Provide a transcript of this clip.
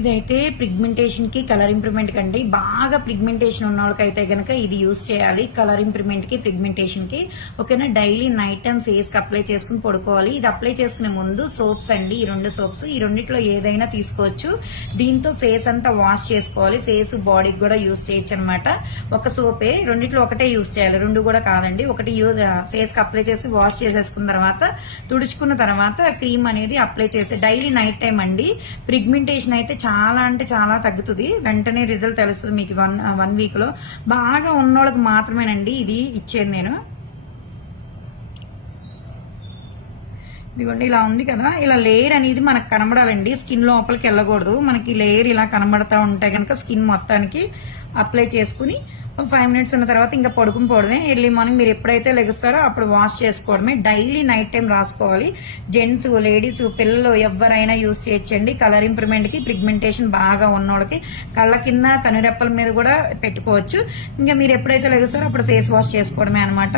ఇదైతే పిగ్మెంటేషన్ కి colour improvement కండి. బాగా పిగ్మెంటేషన్ ఉన్న వాళ్ళకైతే గనక ఇది యూస్ చేయాలి. కలర్ ఇంప్రూవ్మెంట్ కి, పిగ్మెంటేషన్ కి. ఓకేనా, డైలీ నైట్ టైం ఫేస్ కి అప్లై చేసుకుని పడుకోవాలి. ఇది అప్లై చేసుకునే ముందు సోప్స్ అండి, ఈ 2 సోప్స్, ఈ రెండిట్లో ఏదైనా తీసుకోవచ్చు. దీంతో ఫేస్ అంతా వాష్ చేసుకోవాలి. ఫేస్ బాడీకి కూడా యూస్ చేయొచ్చు అనమాట. ఒక సోపే, రెండిట్లో ఒకటే యూస్ చేయాలి, 2 కూడా కాదండి. ఒకటి ఫేస్ కి అప్లై చేసి వాష్ చేసేసుకున్న తర్వాత తుడుచుకున్న తర్వాత క్రీమ్ అనేది అప్లై చేసి డైలీ నైట్ టైం అండి. పిగ్మెంటేషన్ అయితే చాలా అంటే చాలా తగ్గుతుంది. వెంటనే రిజల్ట్ తెలుస్తుంది మీకు 1 వీక్ లో. బాగా ఉన్నోళ్ళకి మాత్రమేనండి ఇది ఇచ్చేది నేను. ఇదిగోండి, ఇలా ఉంది కదా, ఇలా లేయర్ అనేది మనకు కనబడాలండి. స్కిన్ లోపలికి వెళ్ళకూడదు. మనకి లేయర్ ఇలా కనబడతా ఉంటే కనుక స్కిన్ మొత్తానికి అప్లై చేసుకుని 5 మినిట్స్ ఉన్న తర్వాత ఇంకా పడుకుని పోవడమే. ఎర్లీ మార్నింగ్ మీరు ఎప్పుడైతే లెగుస్తారో అప్పుడు వాష్ చేసుకోవడమే. డైలీ నైట్ టైం రాసుకోవాలి. జెంట్స్, లేడీస్, పిల్లలు ఎవరైనా యూస్ చేయొచ్చండి. కలర్ ఇంప్రూవ్మెంట్ కి, పిగ్మెంటేషన్ బాగా ఉన్నోళ్ళకి కళ్ళ కింద, కనురెప్పల మీద కూడా పెట్టుకోవచ్చు. ఇంకా మీరు ఎప్పుడైతే లెగుస్తారో అప్పుడు ఫేస్ వాష్ చేసుకోవడమే అనమాట.